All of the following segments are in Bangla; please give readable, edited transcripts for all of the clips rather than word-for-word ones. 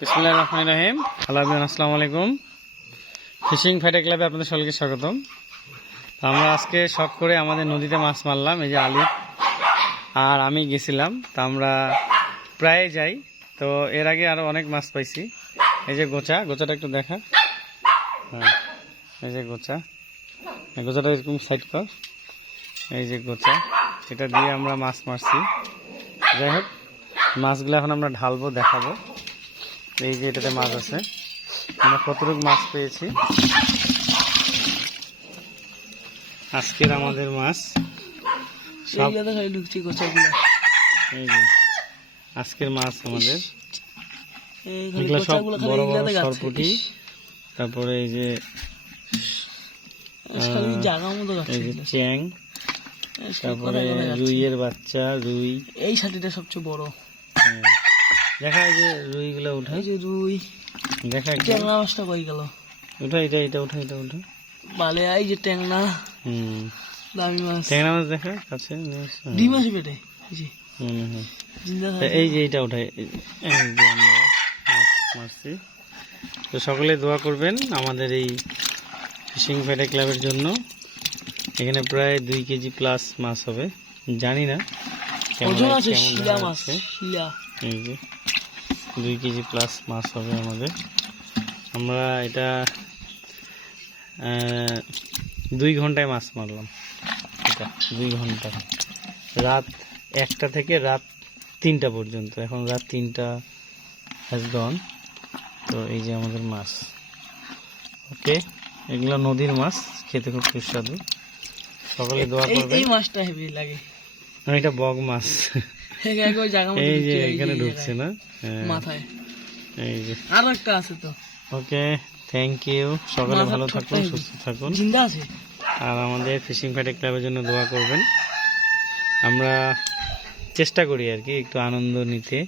বিসমিল্লাহির রহমানির রহিম। হ্যালো এভরিওয়ান, আসসালামু আলাইকুম। ফিশিং ফাইটার ক্লাবে আপনাদের সকলকে স্বাগতম। তো আমরা আজকে শখ করে আমাদের নদীতে মাছ মারলাম। এই যে আলিফ আর আমি গেছিলাম। তো আমরা প্রায় যাই। তো এর আগে আরও অনেক মাছ পাইছি। এই যে গোচাটা একটু দেখা। হ্যাঁ, এই যে গোচাটা এরকম সাইড কর। এই যে গোচা, এটা দিয়ে আমরা মাছ মারছি। যাই হোক, মাছগুলো এখন আমরা ঢালবো, দেখাবো। এই যে এটাতে মাছ আছে, আমরা কতটুকু মাছ পেয়েছি। আজকের আমাদের মাছ সব এই যে আজকের মাছ আমাদের এগুলো সব বড় বড় সরপুটি, তারপরে এই যে চ্যাং, তারপরে রুইয়ের বাচ্চা, রুই। এই সাথীটা সবচেয়ে বড়। দেখা এই যে রুই গুলা উঠা, যে রুই দেখা ট্যাংরা মাছটা কই গেল? উঠা, এটা উঠা। বালে এই যে ট্যাংরা, দামি মাছ। ট্যাংরা মাছ দেখা কাছে ডিম আছে পেটে। এই যে এটা উঠাই, এই যে আমরা মাছ মারছি। তো সকলে দোয়া করবেন আমাদের এই ফিশিং ফাইটার ক্লাবের জন্য। এখানে প্রায় 2 কেজি প্লাস মাছ হবে, জানি না ওজন আছে। শিলা মাছ, শিলা। এই যে 2 কেজি প্লাস মাছ হবে আমাদের। আমরা এটা 2 ঘন্টায় মাছ মারলাম। এটা 2 ঘন্টা, রাত 1টা থেকে রাত 3টা পর্যন্ত। এখন রাত 3টা হ্যাজ গন। তো এই যে আমাদের মাছ। ওকে, এগুলো নদীর মাছ, খেতে খুব সুস্বাদু। সকলে দোয়া করবেন। এই মাছটা হেভি লাগে। এটা বগ মাছ। এই যে এখানে ঢুকছে না মাথায়। এই যে আর একটা আছে তো। ওকে, থ্যাংক ইউ। সকলে ভালো থাকুন, সুস্থ থাকুন। জিন্দা আছে। আর আমাদের ফিশিং ফাইটার ক্লাবের জন্য দোয়া করবেন। আমরা চেষ্টা করি আর কি একটু আনন্দ নিতে।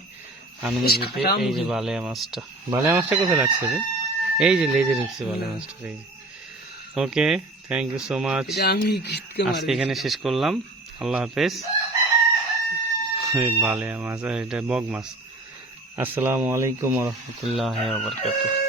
এই যে বালিয়া মাছটা কোথায় লাগছে রে? এই যে লেজে ঢুকছে বালিয়া মাছটা। এই ওকে, থ্যাংক ইউ সো মাচ। আজকে এখানে শেষ করলাম। আল্লাহ হাফেজ। বালিয়া মাছ, এটা বগ মাছ। আসসালামু আলাইকুম ওয়া রাহমাতুল্লাহি ওয়া বারাকাতুহু।